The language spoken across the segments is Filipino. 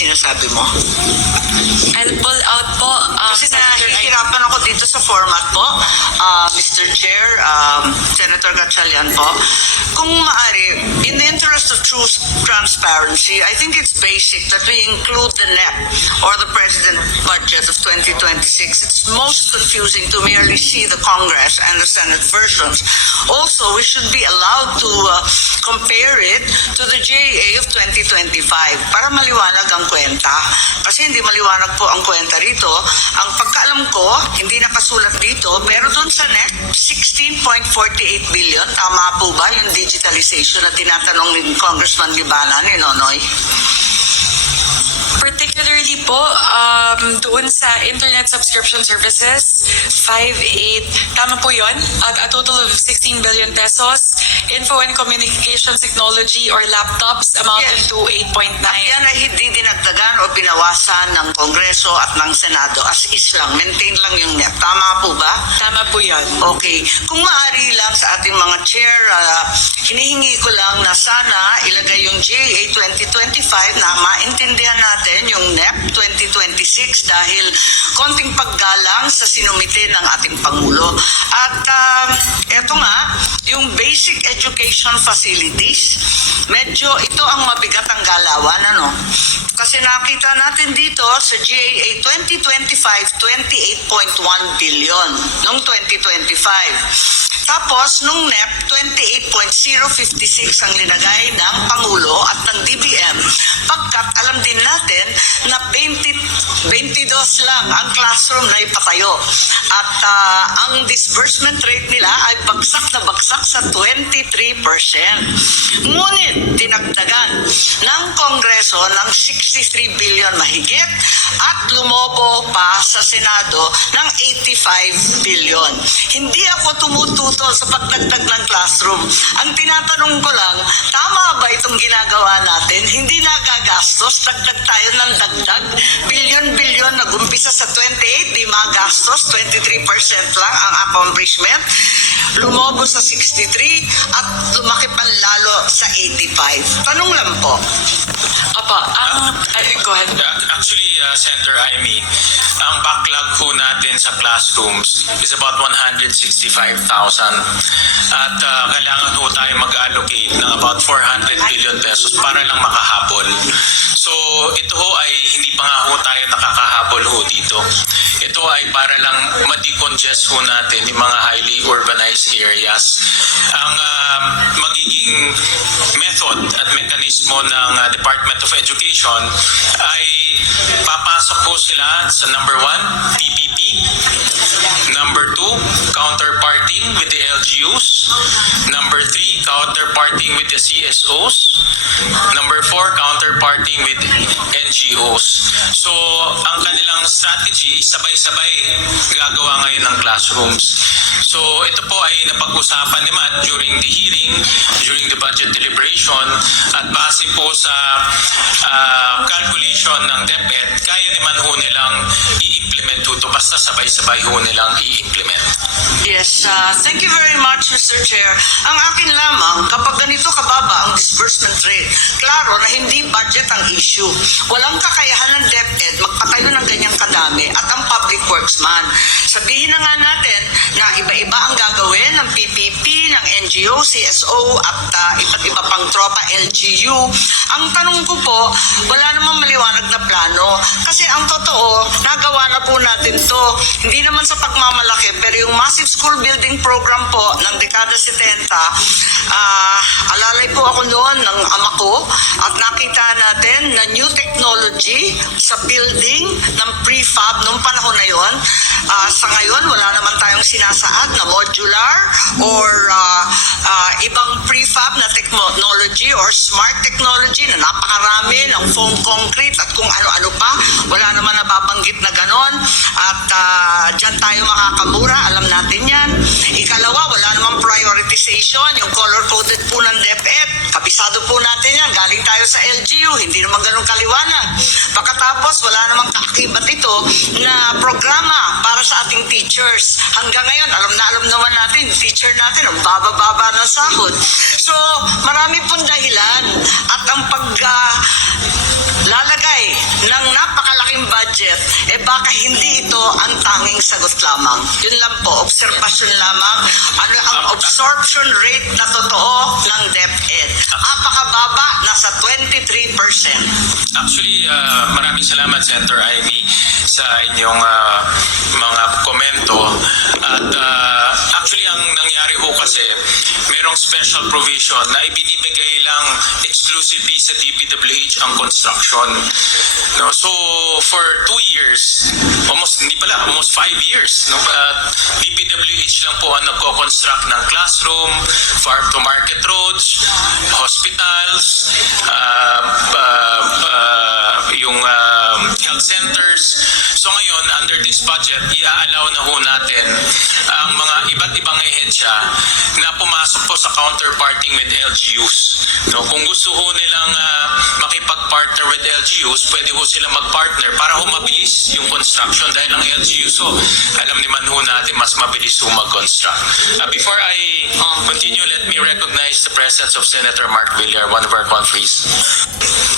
sinasabi mo? I'll pull out po. Kasi Senator, nahihirapan ako dito sa format po, Mr. Chair, Senator Gatchalian po. Kung maaari, in the interest of true transparency, I think it's basic that we include the NEP or the President budget of 2026. It's most confusing to merely see the Congress and the Senate versions. Also, we should be allowed to compare it to the GAA of 2025 para maliwanag ang kwenta. Kasi hindi maliwanag po ang kwenta rito. Ang pagkaalam ko, hindi nakasulat dito, pero doon sa NEP, 16.48 billion. Tama po ba yung digitalization na tinatanong ni Congressman Libana ni Nonoy? particularly po, doon sa internet subscription services, 5.8, tama po yun, a total of 16 billion pesos. Info and communications technology or laptops amounting to 8.9. Yan ay hindi dinagdagan o binawasan ng Kongreso at ng Senado. As is lang, maintain lang yung NEP. Tama po ba? Tama po yun. Okay. Kung maaari lang sa ating mga chair, hinihingi ko lang na sana ilagay yung GAA 2025 na maintindihan natin yung NEP 2026 dahil konting paggalang sa sinumite ng ating Pangulo. At eto nga, yung basic education facilities, medyo ito ang mabigat ang galawan, ano? Kasi nakita natin dito sa GAA 2025, 28.1 billion noong 2025. Tapos, nung NEP, 28.056 ang linagay ng Pangulo at ng DBM. Pagkat alam din natin na 22 lang ang classroom na ipatayo. At ang disbursement rate nila ay bagsak na bagsak sa 23%. Ngunit, dinagdagan ng Kongreso ng 63 billion mahigit at lumobo pa sa Senado ng 85 billion. Hindi ako tumututo sa pagdagdag ng classroom. Ang tinatanong ko lang, tama ba itong ginagawa natin? Hindi nagagastos, dagdag tayo ng dagdag. Bilyon-bilyon, nag-umpisa sa 28, di magastos, 23% lang ang accomplishment. Lumobo sa 63 at lumaki pa lalo sa 85. Tanong lang po. Opo, go ahead. Actually, Senator Amy, ang backlog po natin sa classrooms is about 165,000 at kailangan po tayo mag-allocate ng about 400 billion pesos para lang makahabol. So ito ho ay hindi pa nga ho tayo nakakahabol ho dito. Ito ay para lang ma-decongest ho natin yung mga highly urbanized areas. Ang magiging method at mekanismo ng Department of Education ay papasok po sila sa number 1, PPP, number 2, counterparting with the LGUs, number 3, counterparting with the CSOs, number 4, counterparting with NGOs. So, ang kanilang strategy, sabay-sabay gagawa ngayon ng classrooms. So, ito po ay napag-usapan ni Matt during the hearing, during the budget deliberation, at base po sa calculation ng DepEd, kaya naman ho nilang i-implement ito, basta sabay-sabay ho nilang i-implement. Yes, thank you very much, Mr. Chair. Ang akin lamang, kapag ganito kababa ang disbursement rate, klaro na hindi budget ang issue. Walang kakayahan ng DepEd magpatayo ng ganyang kadami at ang public works man. Sabihin na nga natin na iba-iba ang gagawin ng PPP, ng NGO, CSO at iba't iba pang tropa, LGU. Ang tanong ko po, wala namang maliwanag na plano. Kasi ang totoo, nagawa na po natin to. Hindi naman sa pagmamalaki, pero yung massive school building program po ng dekada 70, alalay po ako noon ng ama ko at nakita natin na new technology sa building ng prefab noong panahon na yon. Sa ngayon, wala naman tayong sinasaad na modular or ibang prefab na technology or smart technology na napakarami ng foam concrete at kung ano-ano pa. Wala naman nababanggit na ganon. At dyan tayo makakamura, alam natin yan. Ikalawa, wala namang prioritization, yung color-coded po ng DepEd. Kabisado po natin yan, galing tayo sa LGU, hindi naman ganun kaliwanag. Pagkatapos, wala namang kaakibat ito na programa para sa ating teachers. Hanggang ngayon, alam naman natin, teacher natin, ang baba-baba ng sahod. So, So, marami pong dahilan at ang lalagay ng napakalaking budget, baka hindi ito ang tanging sagot lamang. Yun lang po, obserbasyon lamang. Ano ang absorption rate na totoo ng DepEd? Apakababa, nasa 23%. Actually, maraming salamat, Senator Amy, sa inyong mga komento. At actually, ang nangyari ho kasi, mayroong special provision na ibinibigay lang exclusively sa DPWH ang construction. No? So, for 2 years, almost 5 years, no? DPWH lang po ang nagko-construct ng classroom, farm-to-market roads, hospitals, yung health centers. So ngayon, under this budget, i-allow na ho natin ang mga iba't ibang ehensya na pumasok po sa counterparting with LGUs. No, kung gusto ho nilang makipag-partner with LGUs, pwede ho sila mag-partner para ho mabilis yung construction dahil ang LGUs ho, alam naman ho natin, mas mabilis ho mag-construct. Before I continue, let me recognize the presence of Senator Mark Villar, one of our conferees.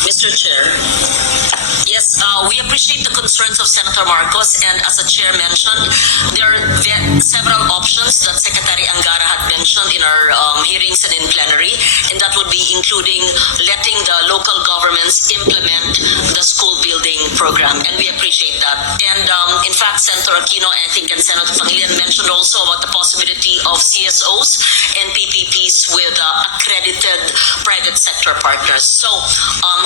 Mr. Chair, yes, we appreciate the concerns of Senator Marcos, and as the Chair mentioned, there are several options that Secretary Angara had mentioned in our hearings and in plenary, and that would be including letting the local governments implement the school building program, and we appreciate that. And in fact, Senator Aquino, I think, and Senator Pangilinan mentioned also about the possibility of CSOs and PPPs with accredited private sector partners. So,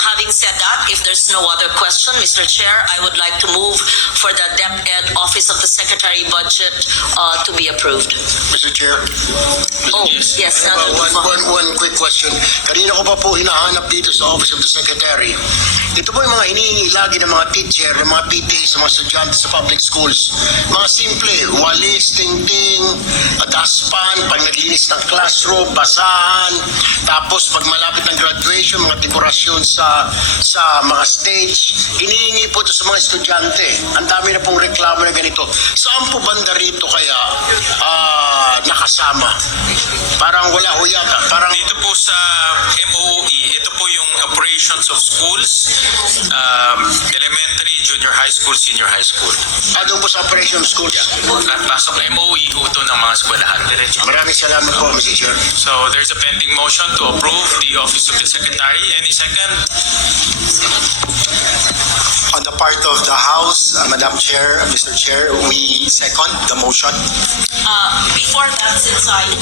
having said that, if there's no other question, Mr. Chair, I would like to move for the DepEd Office of the Secretary budget to be approved. Mr. Chair, Oh, yes, Senator Tufo. one quick question. Kanina ko pa po hinahanap dito sa Office of the Secretary. Ito po yung mga hinihingi lagi ng mga teacher, ng mga PTA sa mga estudyante sa public schools. Mga simple, walis, tingting, daspan, pag naglinis ng classroom, basahan, tapos pag malapit ng graduation, mga dekorasyon sa mga stage. Hinihingi po ito sa mga estudyante. Ang dami na pong reklamo na ganito. Saan po banda rito kaya nakasama? Parang wala ho yata. Parang Dito po sa MOE, ito po yung operations of schools, elementary, junior high school, senior high school. doon po sa operation schools. Pasok MOE ho ito ng mga eskwelahan. Maraming salamat po, Mr. Chair. So there's a pending motion to approve the Office of the Secretary. Any second? On the part of the House, Madam Chair, Mr. Chair, we second the motion. Before that, since I'm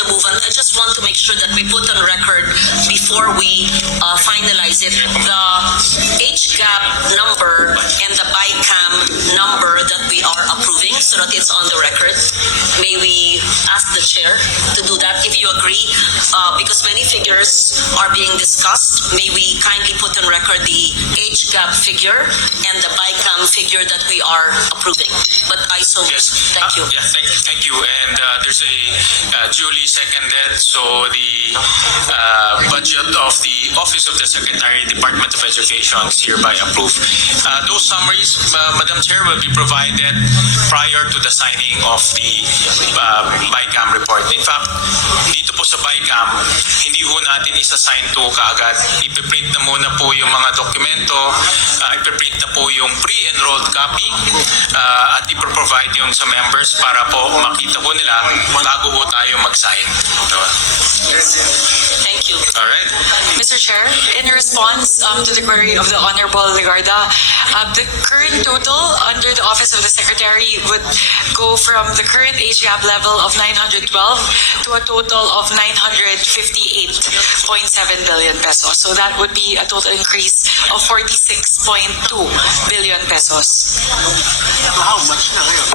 the movant, I just want to make sure that we put on record before we finalize it, the age gap number and the BICAM number that we are approving so that it's on the record. May we ask the chair to do that if you agree, because many figures are being discussed. May we kindly put on record the age gap figure and the BICAM figure that we are approving. But I so Yes. thank you. Yeah, thank you. And there's a duly seconded. So the budget of the Office of the Secretary, Department of Education is hereby approved. Those summaries, Madam Chair, will be provided prior to the signing of the BICAM report. In fact, dito po sa BICAM, hindi ho natin isa-sign to kaagad. Ipiprint na muna po yung mga dokumento, ipiprint na po yung pre-enrolled copy, at iproprovide yung sa members para po makita po nila bago po tayo mag-sign. No? Thank you. Alright? Mr. Chair, in response to the query of the Honorable Legarda, the current total under the Office of the Secretary would go from the current age gap level of 912 to a total of 958.7 billion pesos. So that would be a total increase of 46.2 billion pesos. How much na ngayon?